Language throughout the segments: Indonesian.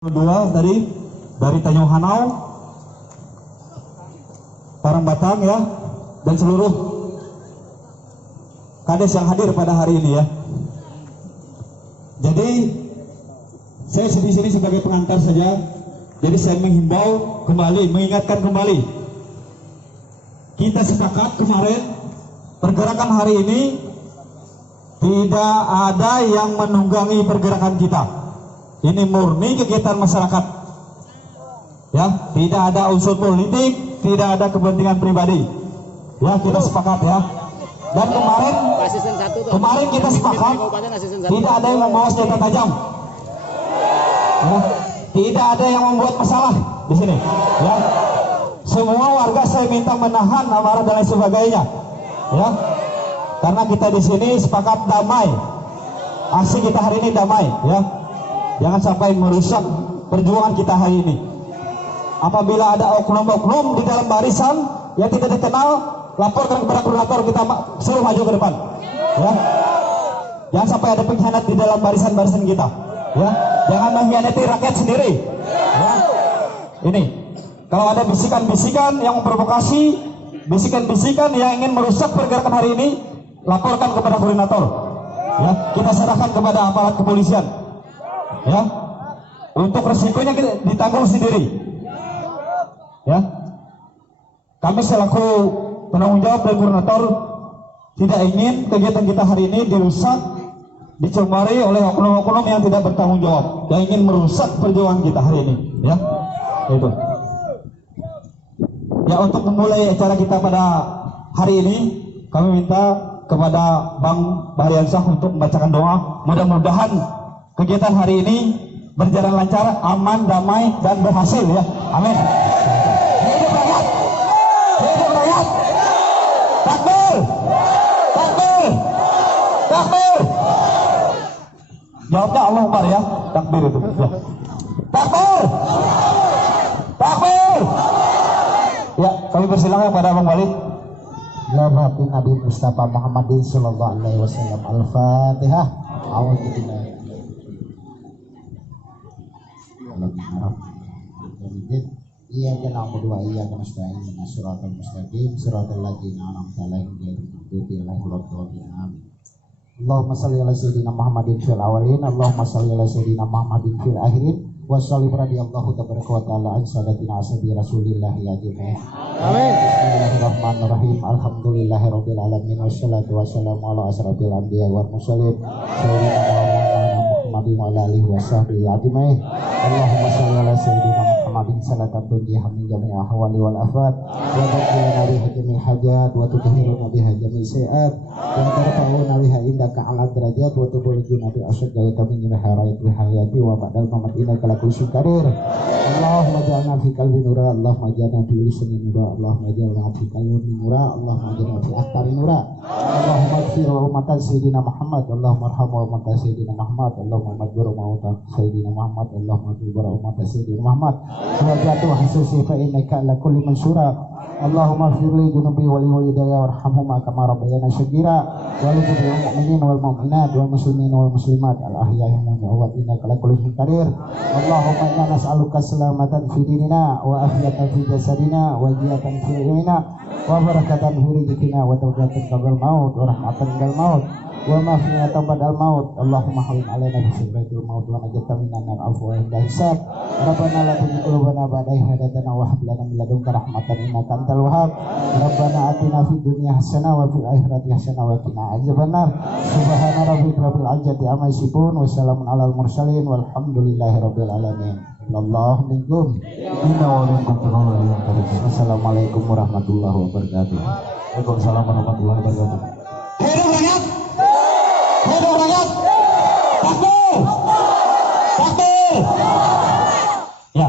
Kedua dari Tanjung Hanau, Parangbatang ya, dan seluruh kades yang hadir pada hari ini ya. Jadi saya di sini sebagai pengantar saja. Jadi saya menghimbau kembali, mengingatkan kembali. Kita sepakat kemarin pergerakan hari ini tidak ada yang menunggangi pergerakan kita. Ini murni kegiatan masyarakat, ya, tidak ada unsur politik, tidak ada kepentingan pribadi, ya, kita sepakat ya. Dan kemarin kita sepakat tidak ada yang membawa senjata tajam, ya, tidak ada yang membuat masalah di sini, ya. Semua warga saya minta menahan amarah dan lain sebagainya, ya, karena kita di sini sepakat damai, aksi kita hari ini damai, ya. Jangan sampai merusak perjuangan kita hari ini. Apabila ada oknum-oknum di dalam barisan yang tidak dikenal, laporkan kepada koordinator, kita suruh maju ke depan. Ya. Jangan sampai ada pengkhianat di dalam barisan-barisan kita. Ya. Jangan mengkhianati rakyat sendiri. Ya. Ini, kalau ada bisikan-bisikan yang memprovokasi, bisikan-bisikan yang ingin merusak pergerakan hari ini, laporkan kepada koordinator. Ya. Kita serahkan kepada aparat kepolisian. Ya, untuk resikonya kita ditanggung sendiri. Ya, kami selaku penanggung jawab dan koordinator tidak ingin kegiatan kita hari ini dirusak, dicemari oleh oknum-oknum yang tidak bertanggung jawab, yang ingin merusak perjuangan kita hari ini. Ya, itu. Ya, untuk memulai acara kita pada hari ini, kami minta kepada Bang Bahriansyah untuk membacakan doa. Mudah-mudahan kegiatan hari ini berjalan lancar, aman, damai, dan berhasil ya. Amin. Hidup rakyat! Hidup rakyat! Takbir! Takbir! Takbir! Jawabnya Allah Akbar ya. Takbir itu. Ya. Takbir! Takbir! Ya, kami persilakan kepada Bang Walid. Lafati Nabi Mustafa Muhammadin sallallahu alaihi wasallam. Al-Fatihah. A'udzubillahi iya jangan berdua iya kan nasta'in siratal mustaqim siratal ladzina an'amta alaihim ghairil maghdubi alaihim waladdallin. Allahumma shalli ala sayyidina Muhammadin fil awwalin Allahumma shalli ala sayyidina Muhammadin fil akhirin wa shalli radhiyallahu tabaraka wa ta'ala an sadatina ashabi rasulillah ajmain. Amin. Bismillahirrahmanirrahim. Alhamdulillahirabbil alamin wassalatu wassalamu ala asrofil anbiya wal mursalin sayyidina Muhammadin wa ala alihi washabbihi ajmain. Allahumma shalli ala sayyidina Muhammadin salatan tunjiha min jami'i ahwali wal afat wa tuqina biha jami'il hajat wa tutahhiruna biha jami'i sayiat wa tarfa'una biha indaka ala derajat wa tublighuna bi asyaddaika min hayati hayati wa ba'dal mamat innaka lakul syukarir. Allahumma ja'alna fi qalbi nura Allahumma ja'alna fi lisani nura Allahumma ja'alna fi qalbi nura Allahumma ja'alna fi akhari nura Allahumma ighfir wa ummatan sayyidina Muhammad Allahumma arham wa ummatan sayyidina Muhammad Allahumma majbur wa ummatan sayyidina Muhammad Allahumma majbur wa ummatan sayyidina Muhammad wa jatuh hasusi fa innaka ala kulli mansura Allahumma firli junubi wa li walidayya warhamhuma kama rabbayana shagira wa li jami'il mu'minin wal mu'minat wal muslimin wal muslimat al ahya'i minhum wa innaka ala kulli syai'in qadir. Allahumma inna nas'aluka salamatan fi dinina wa afiyatan fi jasadina wa jiyatan fi ilmina wa barakatan fi rizqina wa tawbatan qabla al-maut wa rahmatan indal maut wa ma'fiyatan ba'dal maut. Allahumma halim alaina bi sidratil maut wa najatan minan nar afwa inda hisab. Rabbana la tuzigh qulubana ba'da idh hadaytana wa hab lana min ladunka rahmatan innaka antal wahhab. Rabbana atina fid dunya hasanah wa fil akhirati hasanah wa qina adzabannar. Subhana rabbika rabbil izzati amma yasifun wa salamun alal mursalin walhamdulillahi rabbil alamin. Allah minkum inna wa minkum turun. Assalamualaikum warahmatullahi wabarakatuh. Waalaikumsalam warahmatullahi wabarakatuh. Hidup rakyat! Hidup rakyat! Takbir! Takbir! Ya,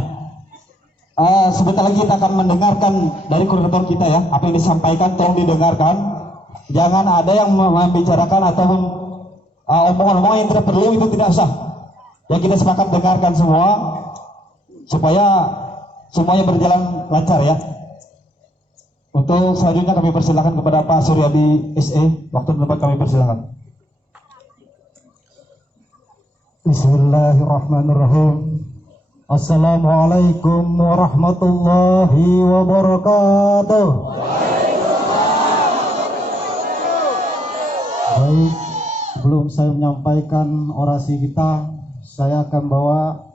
sebentar lagi kita akan mendengarkan dari koordinator kita ya. Apa yang disampaikan tolong didengarkan. Jangan ada yang membicarakan atau omong-omong yang tidak perlu, itu tidak sah. Ya, kita sepakat dengarkan semua supaya semuanya berjalan lancar ya. Untuk selanjutnya kami persilakan kepada Pak Suryadi SE. Waktu tempat kami persilakan. Bismillahirrahmanirrahim. Assalamualaikum warahmatullahi wabarakatuh. Baik, sebelum saya menyampaikan orasi kita, saya akan bawa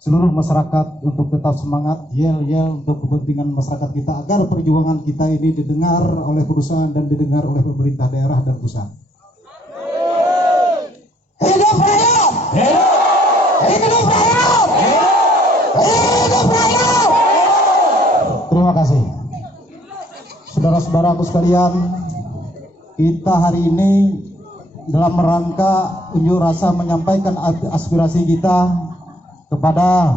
seluruh masyarakat untuk tetap semangat, yel-yel untuk kepentingan masyarakat kita agar perjuangan kita ini didengar oleh perusahaan dan didengar oleh pemerintah daerah dan pusat. Hidup rakyat! Hidup rakyat! Hidup rakyat! Terima kasih. Saudara-saudaraku sekalian, kita hari ini dalam rangka unjuk rasa menyampaikan aspirasi kita kepada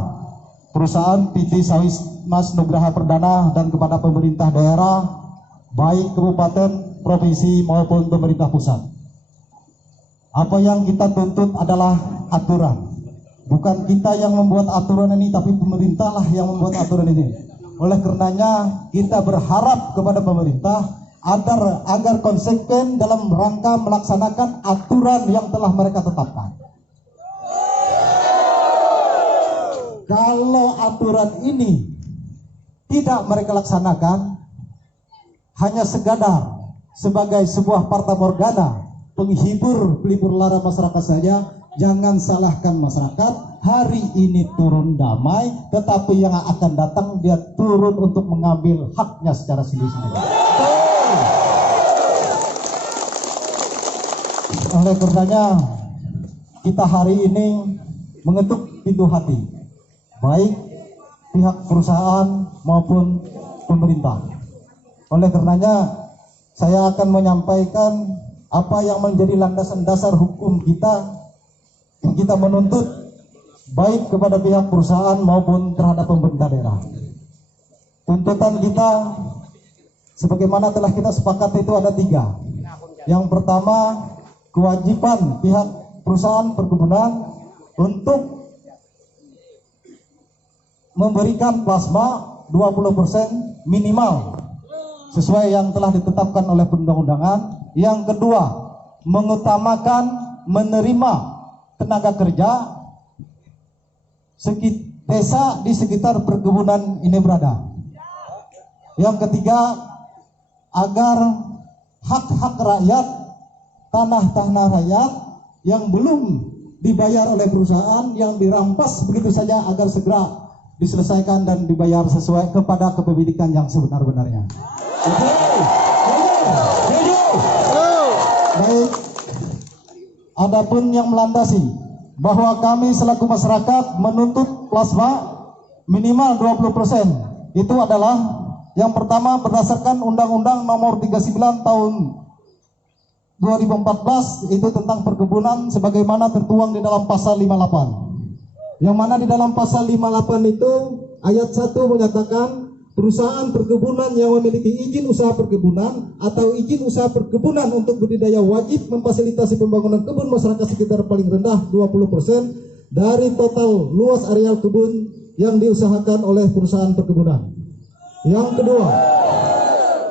perusahaan PT Sawit Mas Nugraha Perdana dan kepada pemerintah daerah, baik kabupaten, provinsi maupun pemerintah pusat. Apa yang kita tuntut adalah aturan. Bukan kita yang membuat aturan ini, tapi pemerintahlah yang membuat aturan ini. Oleh karenanya kita berharap kepada pemerintah agar konsekuen dalam rangka melaksanakan aturan yang telah mereka tetapkan. Kalau aturan ini tidak mereka laksanakan, hanya sekadar sebagai sebuah fata morgana, penghibur pelipur lara masyarakat saja, jangan salahkan masyarakat. Hari ini turun damai, tetapi yang akan datang dia turun untuk mengambil haknya secara sendiri-sendiri. Oleh karenanya kita hari ini mengetuk pintu hati, baik pihak perusahaan maupun pemerintah. Oleh karenanya saya akan menyampaikan apa yang menjadi landasan dasar hukum kita yang kita menuntut baik kepada pihak perusahaan maupun terhadap pemerintah daerah. Tuntutan kita sebagaimana telah kita sepakati itu ada 3. Yang pertama, kewajiban pihak perusahaan perkebunan untuk memberikan plasma 20% minimal sesuai yang telah ditetapkan oleh perundang-undangan. Yang kedua, mengutamakan menerima tenaga kerja desa di sekitar perkebunan ini berada. Yang ketiga, agar hak-hak rakyat, tanah-tanah rakyat yang belum dibayar oleh perusahaan, yang dirampas begitu saja, agar segera diselesaikan dan dibayar sesuai kepada kepemilikan yang sebenar-benarnya. Baik, adapun yang melandasi bahwa kami selaku masyarakat menuntut plasma minimal 20%, itu adalah yang pertama berdasarkan Undang-Undang Nomor 39 Tahun 2014 itu tentang perkebunan sebagaimana tertuang di dalam pasal 58. Yang mana di dalam pasal 58 itu ayat 1 menyatakan perusahaan perkebunan yang memiliki izin usaha perkebunan atau izin usaha perkebunan untuk budidaya wajib memfasilitasi pembangunan kebun masyarakat sekitar paling rendah 20% dari total luas areal kebun yang diusahakan oleh perusahaan perkebunan. Yang kedua,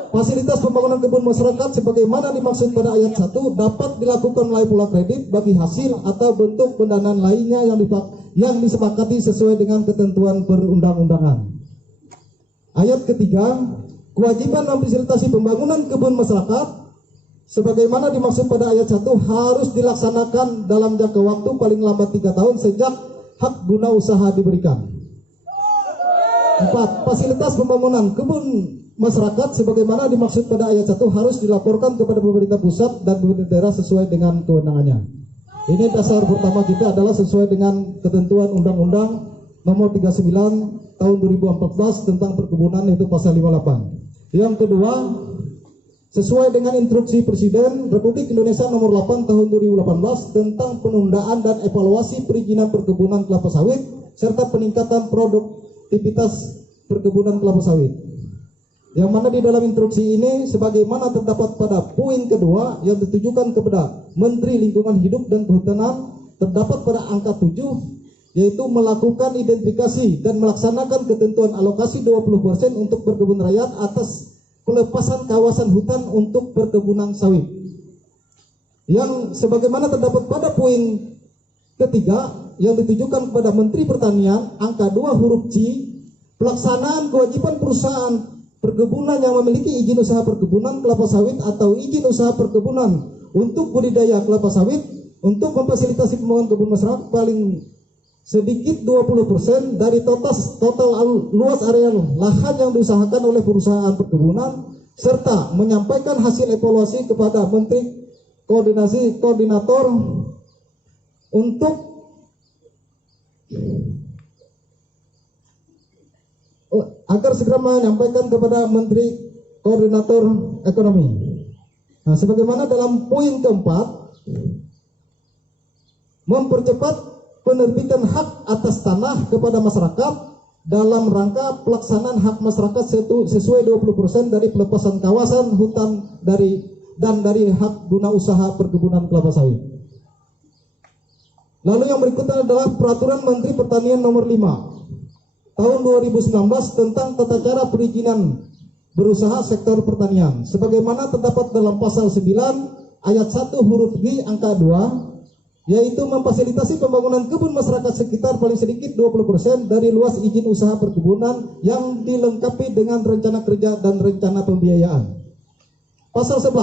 fasilitas pembangunan kebun masyarakat sebagaimana dimaksud pada ayat 1 dapat dilakukan melalui pola kredit bagi hasil atau bentuk pendanaan lainnya yang disepakati sesuai dengan ketentuan perundang-undangan. Ayat ketiga, kewajiban memfasilitasi pembangunan kebun masyarakat sebagaimana dimaksud pada ayat 1 harus dilaksanakan dalam jangka waktu paling lambat 3 tahun sejak hak guna usaha diberikan. 4. Fasilitas pembangunan kebun masyarakat sebagaimana dimaksud pada ayat 1 harus dilaporkan kepada pemerintah pusat dan pemerintah daerah sesuai dengan kewenangannya. Ini dasar pertama kita adalah sesuai dengan ketentuan Undang-Undang Nomor 39 Tahun 2014 tentang perkebunan, itu pasal 58. Yang kedua, sesuai dengan instruksi Presiden Republik Indonesia Nomor 8 Tahun 2018 tentang penundaan dan evaluasi perizinan perkebunan kelapa sawit serta peningkatan produktivitas perkebunan kelapa sawit. Yang mana di dalam instruksi ini sebagaimana terdapat pada poin kedua yang ditujukan kepada Menteri Lingkungan Hidup dan Kehutanan, terdapat pada angka 7, yaitu melakukan identifikasi dan melaksanakan ketentuan alokasi 20% untuk perkebunan rakyat atas pelepasan kawasan hutan untuk perkebunan sawit. Yang sebagaimana terdapat pada poin ketiga yang ditujukan kepada Menteri Pertanian, angka 2 huruf C, pelaksanaan kewajiban perusahaan perkebunan yang memiliki izin usaha perkebunan kelapa sawit atau izin usaha perkebunan untuk budidaya kelapa sawit untuk memfasilitasi pembangunan kebun masyarakat paling sedikit 20% dari total luas area lahan yang diusahakan oleh perusahaan perkebunan, serta menyampaikan hasil evaluasi kepada Menteri Koordinator untuk agar segera menyampaikan kepada Menteri Koordinator Ekonomi. Nah, sebagaimana dalam poin keempat, mempercepat penerbitan hak atas tanah kepada masyarakat dalam rangka pelaksanaan hak masyarakat sesuai 20% dari pelepasan kawasan hutan dari hak guna usaha perkebunan kelapa sawit. Lalu yang berikutnya adalah Peraturan Menteri Pertanian Nomor 5 Tahun 2019 tentang tata cara perizinan berusaha sektor pertanian, sebagaimana terdapat dalam pasal 9 ayat 1 huruf G angka 2, yaitu memfasilitasi pembangunan kebun masyarakat sekitar paling sedikit 20% dari luas izin usaha perkebunan yang dilengkapi dengan rencana kerja dan rencana pembiayaan. Pasal 11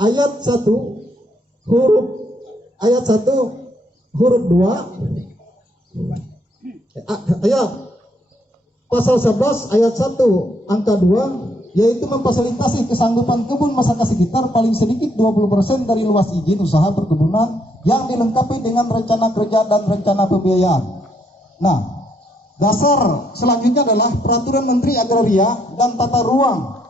ayat 1 huruf 2 Pasal 11 ayat 1 angka 2, yaitu memfasilitasi kesanggupan kebun masyarakat sekitar paling sedikit 20% dari luas izin usaha perkebunan yang dilengkapi dengan rencana kerja dan rencana pembiayaan. Nah, dasar selanjutnya adalah Peraturan Menteri Agraria dan Tata Ruang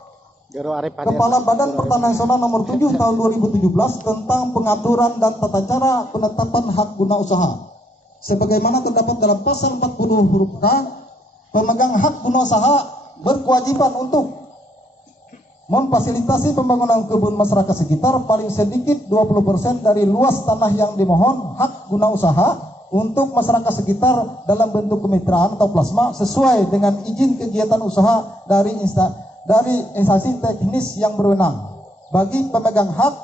Kepala Badan Pertanahan Nasional Nomor 7 Tahun 2017 tentang pengaturan dan tata cara penetapan hak guna usaha, sebagaimana terdapat dalam pasal 40 huruf K. Pemegang hak guna usaha berkewajiban untuk memfasilitasi pembangunan kebun masyarakat sekitar paling sedikit 20% dari luas tanah yang dimohon hak guna usaha untuk masyarakat sekitar dalam bentuk kemitraan atau plasma sesuai dengan izin kegiatan usaha dari instansi teknis yang berwenang bagi pemegang hak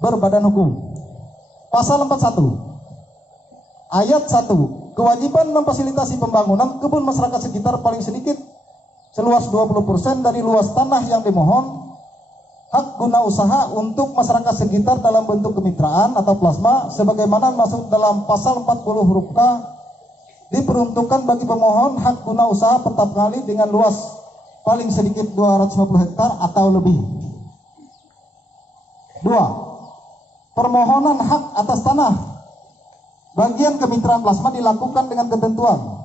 berbadan hukum. Pasal 41 ayat 1, kewajiban memfasilitasi pembangunan kebun masyarakat sekitar paling sedikit seluas 20% dari luas tanah yang dimohon hak guna usaha untuk masyarakat sekitar dalam bentuk kemitraan atau plasma sebagaimana masuk dalam pasal 40 huruf K diperuntukkan bagi pemohon hak guna usaha pertama kali dengan luas paling sedikit 250 hektar atau lebih. 2. Permohonan hak atas tanah bagian kemitraan plasma dilakukan dengan ketentuan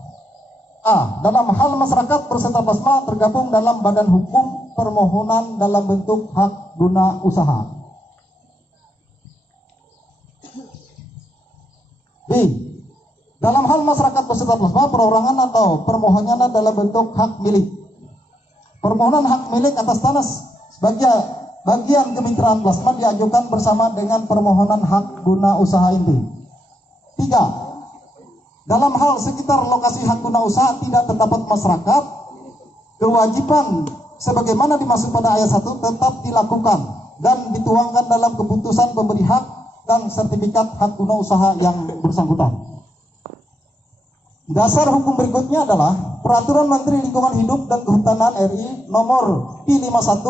A. Dalam hal masyarakat peserta plasma tergabung dalam badan hukum permohonan dalam bentuk hak guna usaha. B. Dalam hal masyarakat peserta plasma perorangan atau permohonannya dalam bentuk hak milik. Permohonan hak milik atas tanah bagian kemitraan plasma diajukan bersama dengan permohonan hak guna usaha inti. 3. Dalam hal sekitar lokasi hak guna usaha tidak terdapat masyarakat, kewajiban sebagaimana dimaksud pada ayat 1 tetap dilakukan dan dituangkan dalam keputusan pemberi hak dan sertifikat hak guna usaha yang bersangkutan. Dasar hukum berikutnya adalah Peraturan Menteri Lingkungan Hidup dan Kehutanan RI Nomor P51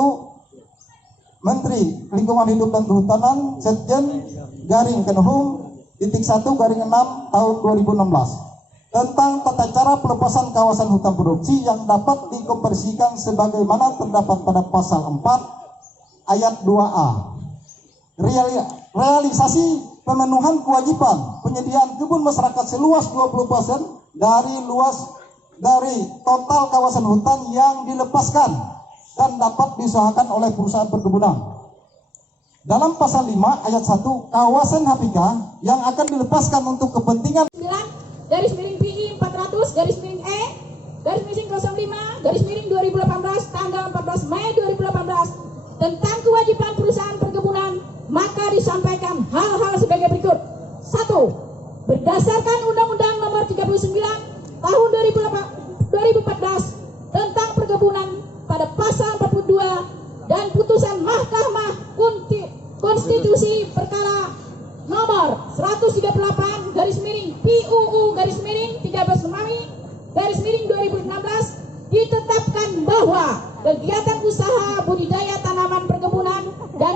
Menteri Lingkungan Hidup dan Kehutanan Setjen Garing Kenhum _1 _6 tahun 2016 tentang tata cara pelepasan kawasan hutan produksi yang dapat dikonversikan sebagaimana terdapat pada pasal 4 ayat 2A. Realisasi pemenuhan kewajiban penyediaan kebun masyarakat seluas 20% dari total kawasan hutan yang dilepaskan dan dapat diusahakan oleh perusahaan perkebunan. Dalam pasal 5 ayat 1, kawasan HPK yang akan dilepaskan untuk kepentingan PI 400/E /05/2018 tanggal 14 Mei 2018 tentang kewajiban perusahaan perkebunan, maka disampaikan hal-hal sebagai berikut. 1. Berdasarkan Undang-Undang Nomor 39 Tahun 2014 tentang perkebunan pada pasal 42 dan putusan Mahkamah Konstitusi perkara nomor 138 2016 ditetapkan bahwa kegiatan usaha budidaya tanaman perkebunan dan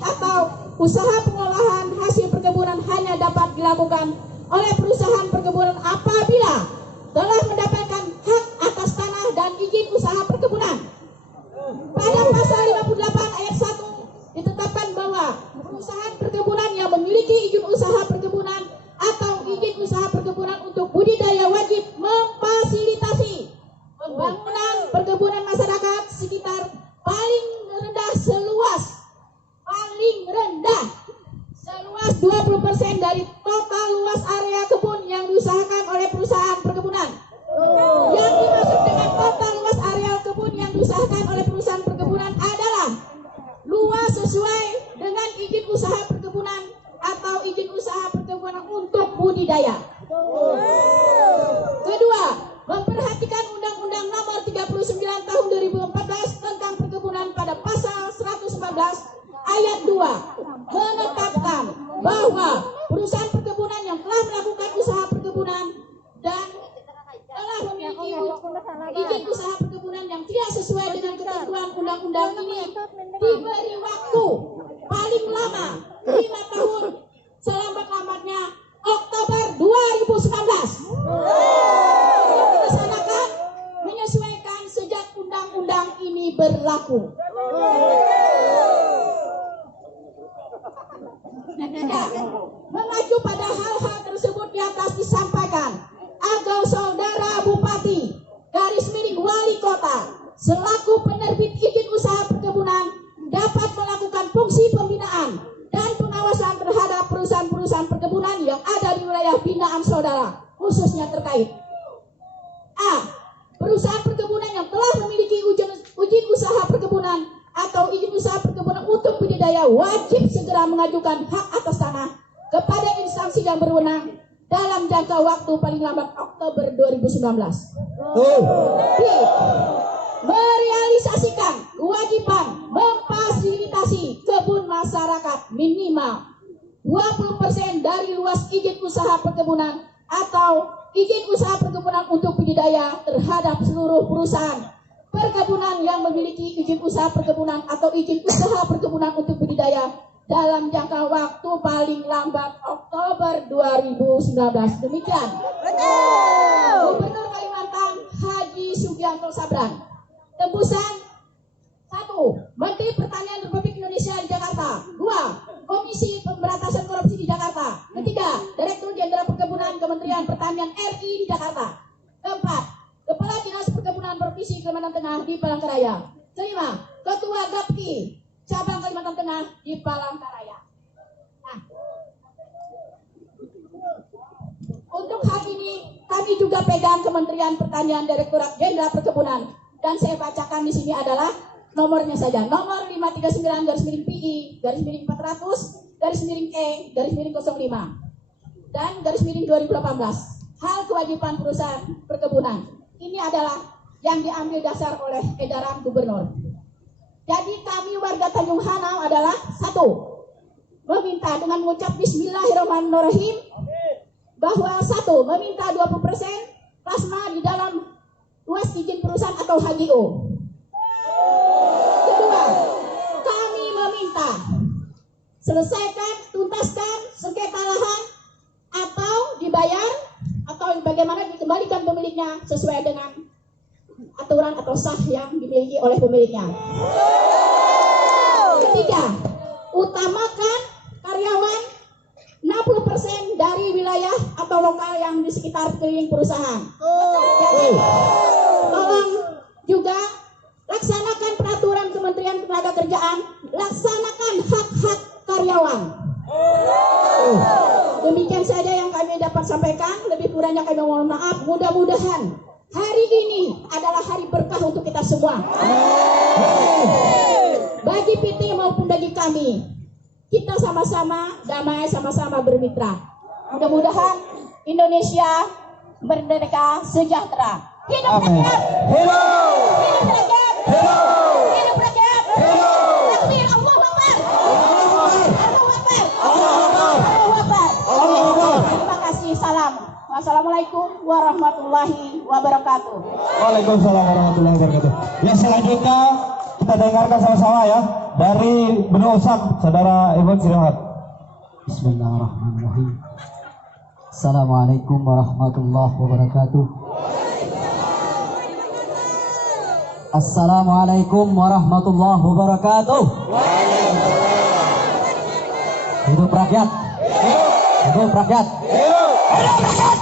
atau usaha pengolahan hasil perkebunan hanya dapat dilakukan oleh perusahaan perkebunan apabila telah mendapatkan hak atas tanah dan izin usaha perkebunan. Pada pasal 58 ayat 1 ditetapkan bahwa perusahaan perkebunan yang memiliki izin usaha perkebunan atau izin usaha perkebunan untuk budidaya wajib memfasilitasi pembangunan perkebunan masyarakat sekitar paling rendah seluas 20% dari total luas area kebun yang diusahakan oleh perusahaan perkebunan. Yang dimaksud dengan total luas area kebun yang diusahakan oleh perusahaan perkebunan adalah luas sesuai dengan izin usaha perkebunan atau izin usaha perkebunan untuk budidaya. Kedua, memperhatikan Undang-Undang Nomor 39 Tahun 2014 tentang perkebunan pada pasal 114 ayat 2 menetapkan bahwa perusahaan perkebunan yang telah melakukan usaha perkebunan dan telah memiliki izin usaha perkebunan yang tidak sesuai dengan ketentuan undang-undang ini diberi waktu paling lama 5 tahun selambat-lambatnya Oktober 2019 untuk dilaksanakan menyesuaikan sejak undang-undang ini berlaku. Mengacu pada hal-hal tersebut di atas disampaikan agar saudara Bupati Wali Kota selaku penerbit izin usaha perkebunan dapat melakukan fungsi pembinaan dan pengawasan terhadap perusahaan-perusahaan perkebunan yang ada di wilayah binaan saudara, khususnya terkait A. Perusahaan perkebunan yang telah memiliki izin usaha perkebunan atau izin usaha perkebunan untuk budidaya wajib segera mengajukan hak atas tanah kepada instansi yang berwenang dalam jangka waktu paling lambat Oktober 2019. B. Merealisasikan kewajiban memfasilitasi kebun masyarakat minimal 20% dari luas izin usaha perkebunan atau izin usaha perkebunan untuk budidaya terhadap seluruh perusahaan perkebunan yang memiliki izin usaha perkebunan atau izin usaha perkebunan untuk budidaya dalam jangka waktu paling lambat Oktober 2019. Demikian. Gubernur Kalimantan Haji Sugianto Sabran. Tembusan 1. Menteri Pertanian Republik Indonesia di Jakarta. 2. Komisi Pemberantasan Korupsi di Jakarta. 3. Direktur Jenderal Perkebunan Kementerian Pertanian RI di Jakarta. 4. Kepala Dinas Perkebunan Provinsi Kalimantan Tengah di Palangkaraya. 5. Ketua GAPKI Cabang Kalimantan Tengah di Palangkaraya. Nah, untuk hal ini kami juga pegang Kementerian Pertanian Direktorat Jenderal Perkebunan dan saya bacakan di sini adalah nomornya saja. Nomor 539-400-E-05 dan _2018. Hal kewajiban perusahaan perkebunan. Ini adalah yang diambil dasar oleh edaran gubernur. Jadi kami warga Tanjung Hanau adalah 1. Meminta dengan mengucap Bismillahirrahmanirrahim bahwa 1. Meminta 20% plasma di dalam luas izin perusahaan atau HGO. Kedua, kami meminta selesaikan, tuntaskan sengketa lahan atau dibayar atau bagaimana dikembalikan pemiliknya sesuai dengan aturan atau sah yang dimiliki oleh pemiliknya. Ketiga, utamakan karyawan 60% dari wilayah atau lokal yang di sekitar keliling perusahaan. Jadi, tolong juga laksanakan peraturan Kementerian Ketenagakerjaan, laksanakan hak-hak karyawan. Demikian saja yang kami dapat sampaikan. Lebih kurangnya kami mohon maaf. Mudah-mudahan hari ini adalah hari berkah untuk kita semua. Bagi PT maupun bagi kami, kita sama-sama damai, sama-sama bermitra. Mudah-mudahan Indonesia merdeka sejahtera. Hidup rakyat! Hidup rakyat! Hidup rakyat! Takbir, Allahu Akbar! Allahu Akbar! Terima kasih. Salam. Wassalamualaikum warahmatullahi wabarakatuh. wabarakatuh. Waalaikumsalam warahmatullahi wabarakatuh. Yang selanjutnya kita dengarkan sama-sama ya dari Benua Usak, saudara Ibu Sirihat. Bismillahirrahmanirrahim. Assalamualaikum warahmatullahi wabarakatuh. Assalamualaikum warahmatullahi wabarakatuh. Hidup rakyat. Hidup rakyat. Hidup rakyat.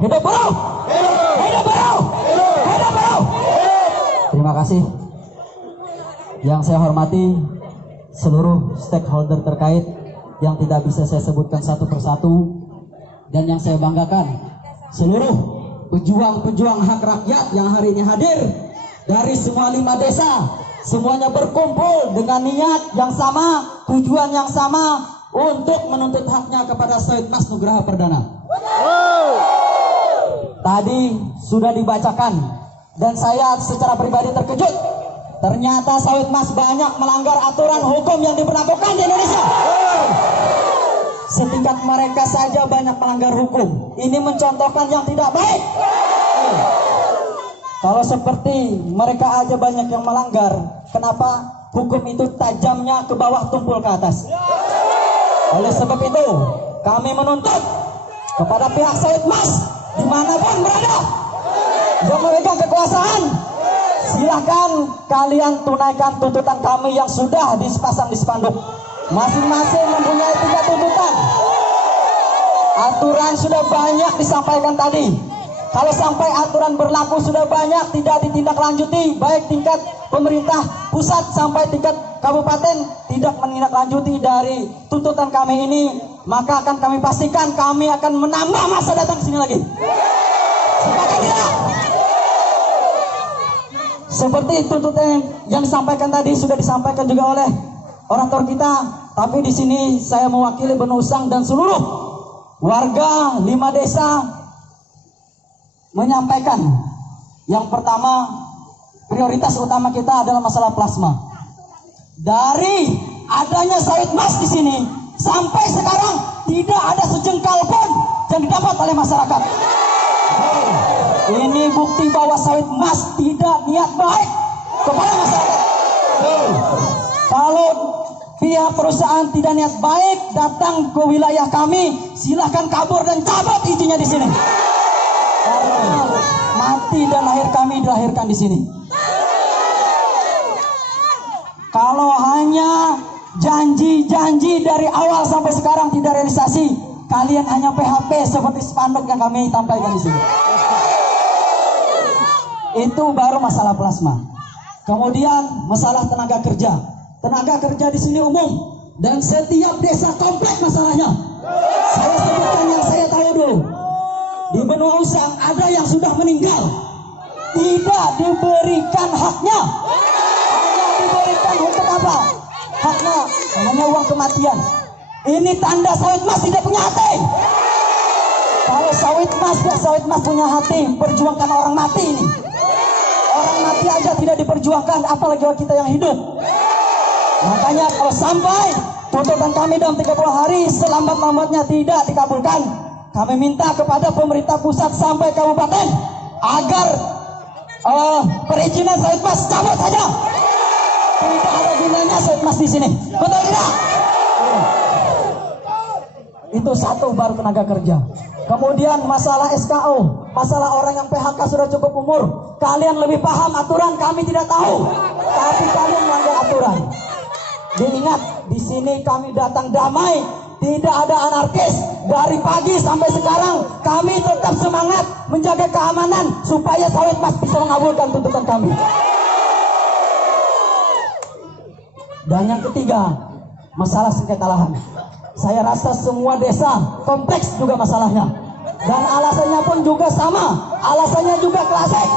Hidup buruh. Hidup buruh. Hidup buruh. Terima kasih. Yang saya hormati seluruh stakeholder terkait yang tidak bisa saya sebutkan satu persatu, dan yang saya banggakan seluruh pejuang-pejuang hak rakyat yang hari ini hadir dari semua 5 desa, semuanya berkumpul dengan niat yang sama, tujuan yang sama untuk menuntut haknya kepada Said Mas Nugraha Perdana. Tadi sudah dibacakan dan saya secara pribadi terkejut. Ternyata Said Mas banyak melanggar aturan hukum yang diberlakukan di Indonesia. Setingkat mereka saja banyak melanggar hukum. Ini mencontohkan yang tidak baik. Kalau seperti mereka aja banyak yang melanggar, kenapa hukum itu tajamnya ke bawah tumpul ke atas? Oleh sebab itu, kami menuntut kepada pihak Said Mas dimanapun berada yang memegang kekuasaan, silahkan kalian tunaikan tuntutan kami yang sudah dipasang di spanduk. Masing-masing mempunyai 3 tuntutan. Aturan sudah banyak disampaikan tadi. Kalau sampai aturan berlaku sudah banyak tidak ditindaklanjuti, baik tingkat pemerintah pusat sampai tingkat kabupaten tidak menindaklanjuti dari tuntutan kami ini, maka akan kami pastikan kami akan menambah masa datang ke sini lagi. Sepakat tidak? Seperti tuntutan yang disampaikan tadi sudah disampaikan juga oleh orator kita, tapi di sini saya mewakili Benua Usang dan seluruh warga 5 desa menyampaikan yang pertama, prioritas utama kita adalah masalah plasma. Dari adanya Said Mas di sini sampai sekarang tidak ada sejengkal pun yang didapat oleh masyarakat. Ini bukti bahwa Said Mas tidak niat baik kepada masyarakat. Kalau pihak perusahaan tidak niat baik datang ke wilayah kami, silahkan kabur dan cabut izinnya di sini. Karena mati dan lahir kami dilahirkan di sini. Kalau hanya janji-janji dari awal sampai sekarang tidak realisasi, kalian hanya PHP seperti spanduk yang kami tampilkan di sini. Itu baru masalah plasma. Kemudian masalah tenaga kerja. Tenaga kerja di sini umum dan setiap desa komplek masalahnya. Saya sebutkan yang saya tahu dulu. Di Benua Usang ada yang sudah meninggal, tidak diberikan haknya. Hanya diberikan untuk apa? Haknya hanya uang kematian. Ini tanda Said Mas tidak punya hati. Kalau Said Mas punya hati, perjuangkan orang mati ini. Orang mati aja tidak diperjuangkan, apalagi kita yang hidup. Makanya kalau sampai tuntutan kami dalam 30 hari selambat-lambatnya tidak dikabulkan, kami minta kepada pemerintah pusat sampai kabupaten agar perizinan Said Mas cabut saja. Tidak ada gunanya Said Mas di sini. Betul tidak? Itu satu, baru tenaga kerja. Kemudian masalah SKO, masalah orang yang PHK sudah cukup umur. Kalian lebih paham aturan, kami tidak tahu. Tapi kalian melanggar aturan. Diingat, di sini kami datang damai, tidak ada anarkis. Dari pagi sampai sekarang kami tetap semangat menjaga keamanan supaya Said Mas bisa mengabulkan tuntutan kami. Dan yang ketiga, masalah sengketa lahan. Saya rasa semua desa kompleks juga masalahnya. Dan alasannya pun juga sama, alasannya juga klasik.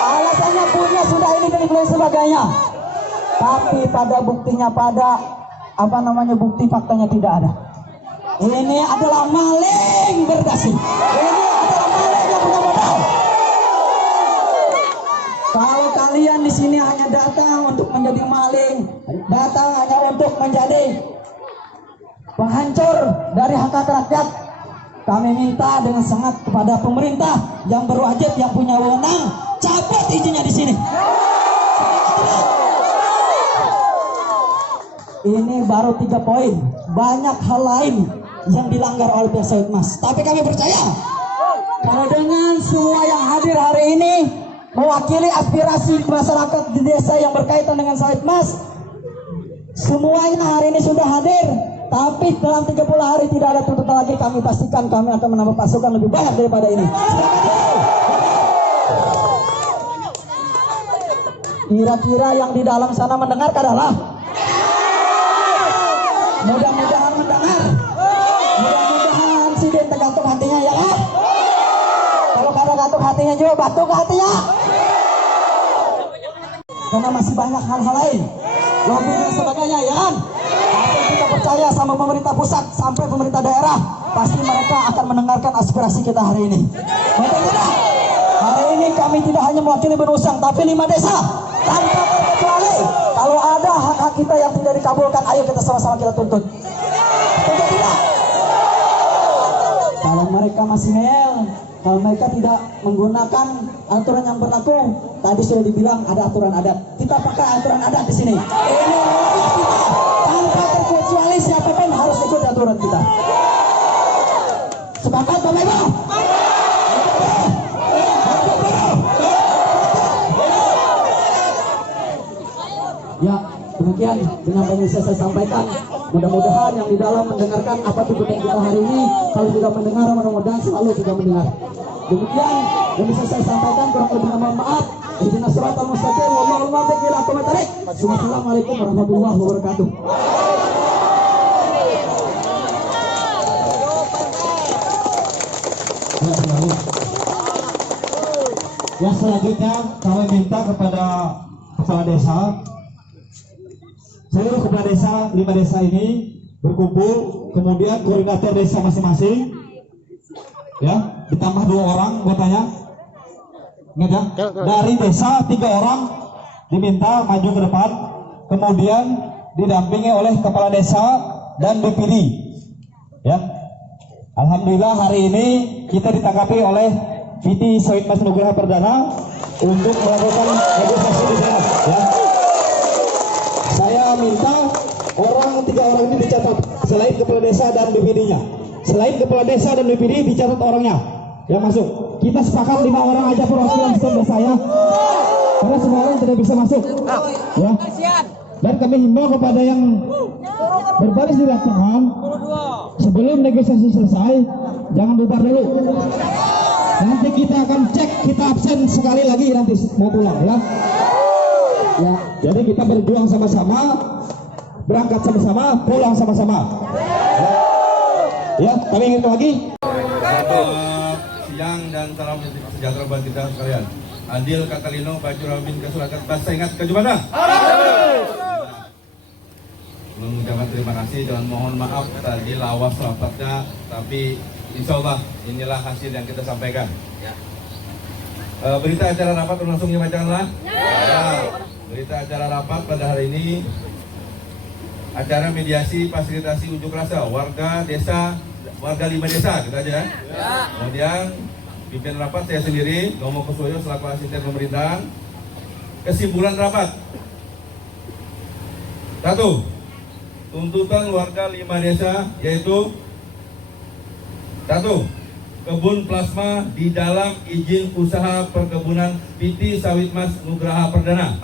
Alasannya punya sudah ini dan lain sebagainya. Tapi pada buktinya, pada bukti faktanya tidak ada. Ini adalah maling berdasi. Ini adalah maling yang punya modal. Kalau kalian di sini hanya datang untuk menjadi maling, datang hanya untuk menjadi penghancur dari hak rakyat, kami minta dengan sangat kepada pemerintah yang berwajib, yang punya wewenang, cabut izinnya di sini. Ini baru 3 poin, banyak hal lain yang dilanggar oleh pihak Sawit Mas. Tapi kami percaya kalau dengan semua yang hadir hari ini mewakili aspirasi masyarakat di desa yang berkaitan dengan Sawit Mas, semuanya hari ini sudah hadir. Tapi dalam 30 hari tidak ada tuntutan lagi. Kami pastikan kami akan menambah pasukan lebih banyak daripada ini. Kira-kira yang di dalam sana mendengar adalah mudah-mudahan mendengar. Mudah-mudahan si Den tergantung hatinya ya. Kalau kada gantung hatinya juga batuk ke hatinya. Karena masih banyak hal-hal lain, lobby dan sebagainya ya kan. Tapi kita percaya sama pemerintah pusat sampai pemerintah daerah, pasti mereka akan mendengarkan aspirasi kita hari ini. Betul tidak? Hari ini kami tidak hanya mewakili Benusang, tapi 5 desa tanpa terkecuali. Kalau ada hak-hak kita yang tidak dikabulkan, ayo kita sama-sama kita tuntut. Betul tidak? Kalau mereka masih ngeyel, kalau mereka tidak menggunakan aturan yang berlaku, tadi sudah dibilang ada aturan adat. Kita pakai aturan adat di sini. Ini kita tanpa terkecuali siapapun harus ikut aturan kita. Sepakat Bapak Ibu? Ya, demikian dengan apa yang bisa saya sampaikan. Mudah-mudahan yang di dalam mendengarkan apa tuntutan kita hari ini. Kalau tidak mendengar, mudah-mudahan selalu tidak mendengar. Demikian yang bisa saya sampaikan, kurang lebih mohon maaf. Ihdinas siratal mustaqim, wallahul muwaffiq ila aqwamit thoriq. Wassalamualaikum warahmatullahi wabarakatuh. Ya, selanjutnya kami minta kepada kepala desa, seluruh kepala desa 5 desa ini berkumpul, kemudian koordinator desa masing-masing, ya, ditambah 2 orang anggotanya. Ingat ya, dari desa 3 orang diminta maju ke depan, kemudian didampingi oleh kepala desa dan BPD. Ya, alhamdulillah hari ini kita ditanggapi oleh PT Sawit Mas Nugraha Perdana untuk melakukan negosiasi di sana. Ya, saya minta 3 orang ini dicatat selain kepala desa dan BPD-nya. Selain kepala desa dan BPD dicatat orangnya yang masuk. Kita sepakat 5 orang aja perwakilan sistem desa ya, karena semua orang tidak bisa masuk. Ya. Dan kami himbau kepada yang berbaris di lapangan, sebelum negosiasi selesai, jangan bubar dulu. Nanti kita akan cek, kita absen sekali lagi nanti mau pulang ya. Ya, jadi kita berjuang sama-sama, berangkat sama-sama, pulang sama-sama. Ya, kami ingin lagi. Siang dan salam sejahtera buat kita sekalian. Adil Katalino, Baju Ramin, Kesurakat, Basa Ingat, Kejumada. Mengucapkan terima kasih dan mohon maaf tadi lawas rapatnya, tapi insya Allah inilah hasil yang kita sampaikan. Berita acara rapat langsung dibacakanlah. Ya, berita acara rapat pada hari ini, acara mediasi fasilitasi unjuk rasa warga 5 desa, gitu aja. Kemudian pimpinan rapat saya sendiri, Romo Kusuyo selaku asisten pemerintahan. Kesimpulan rapat. 1. Tuntutan warga 5 desa yaitu 1. Kebun plasma di dalam izin usaha perkebunan PT Sawit Mas Nugraha Perdana.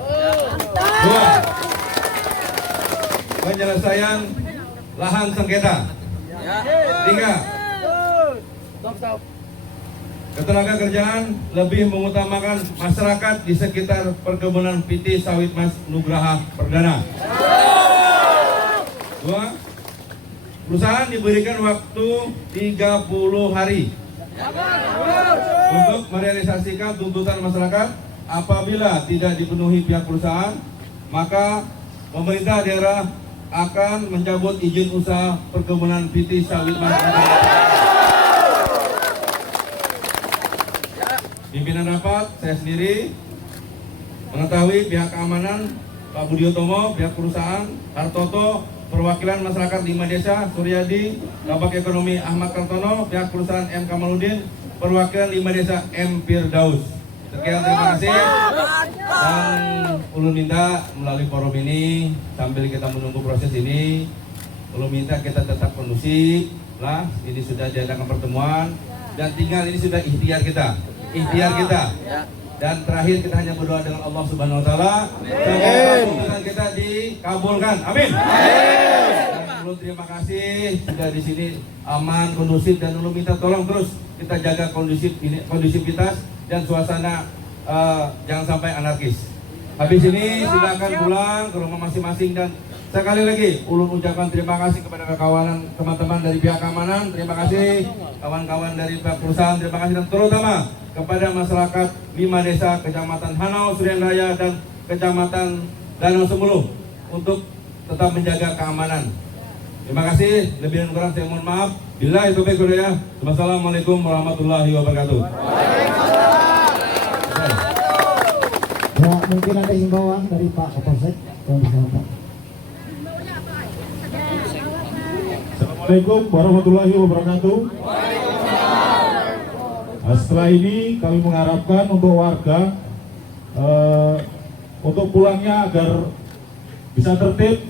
2. Penyelesaian lahan sengketa. 3. Ketenagakerjaan lebih mengutamakan masyarakat di sekitar perkebunan PT Sawit Mas Nugraha Perdana. 2. Perusahaan diberikan waktu 30 hari untuk merealisasikan tuntutan masyarakat. Apabila tidak dipenuhi pihak perusahaan, maka pemerintah daerah akan mencabut izin usaha perkebunan PT Sawit Mas Nugraha. Pimpinan rapat, saya sendiri mengetahui pihak keamanan Pak Budi Utomo, pihak perusahaan Hartoto perwakilan masyarakat 5 desa Suryadi, Kabak Ekonomi Ahmad Kartono, pihak perusahaan M Kamaludin, perwakilan 5 desa M Firdaus. Sekian, terima kasih. Dan ulun minta melalui forum ini sambil kita menunggu proses ini, ulun minta kita tetap kondusif lah. Ini sudah diadakan pertemuan dan tinggal ini sudah ikhtiar kita. Dan terakhir kita hanya berdoa dengan Allah Subhanahu Wa Taala semoga tuntutan kita dikabulkan. Amin. Dan ulun terima kasih sudah di sini aman, kondusif, dan ulun minta tolong terus kita jaga kondusivitas dan suasana jangan sampai anarkis. Habis ini silakan pulang ke rumah masing-masing dan sekali lagi ulun ucapkan terima kasih kepada kawan teman-teman dari pihak keamanan, terima kasih kawan-kawan dari pihak perusahaan, terima kasih, dan terutama kepada masyarakat 5 desa Kecamatan Hanau, Surian Raya, dan Kecamatan Danau Sembuluh untuk tetap menjaga keamanan. Terima kasih, lebih dan kurang saya mohon maaf. Billahi taufiq wal hidayah. Wassalamualaikum warahmatullahi wabarakatuh. Ya, mungkin ada himbauan dari Pak Kapolsek. Assalamualaikum warahmatullahi wabarakatuh. Nah, setelah ini kami mengharapkan untuk warga untuk pulangnya agar bisa tertib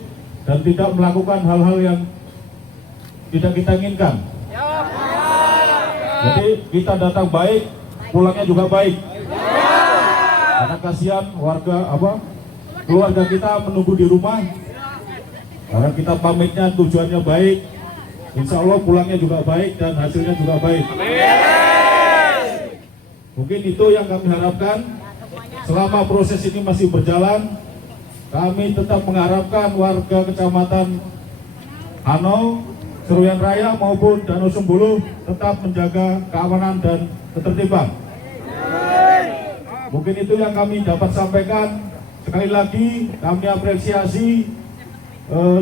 dan tidak melakukan hal-hal yang tidak kita inginkan. Jadi kita datang baik, pulangnya juga baik. Karena kasihan keluarga kita menunggu di rumah. Karena kita pamitnya tujuannya baik, insya Allah pulangnya juga baik dan hasilnya juga baik. Mungkin itu yang kami harapkan. Selama proses ini masih berjalan, kami tetap mengharapkan warga Kecamatan Hanau, Seruyan Raya maupun Danau Sembuluh tetap menjaga keamanan dan ketertiban. Mungkin itu yang kami dapat sampaikan. Sekali lagi kami apresiasi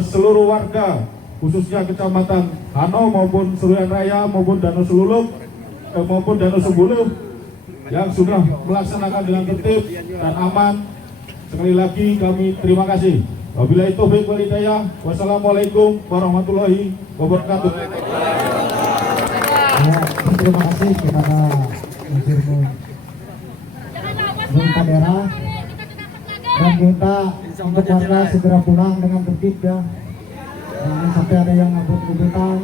seluruh warga, khususnya Kecamatan Hanau maupun Seruyan Raya maupun Danau Sembuluh yang sudah melaksanakan dengan tertib dan aman. Sekali lagi kami terima kasih. Wabillahi taufiq wal hidayah. Wassalamualaikum warahmatullahi wabarakatuh. Ya, terima kasih kepada pemerintah daerah dan kita untuk warga segera pulang dengan tertib ya. Jangan sampai ada yang ngebut-ngebutan.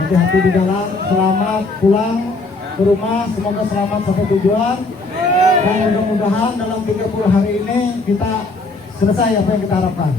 Hati-hati di jalan. Selamat pulang ke rumah, semoga selamat sampai tujuan, dan mudah-mudahan dalam 30 hari ini kita selesai apa yang kita harapkan.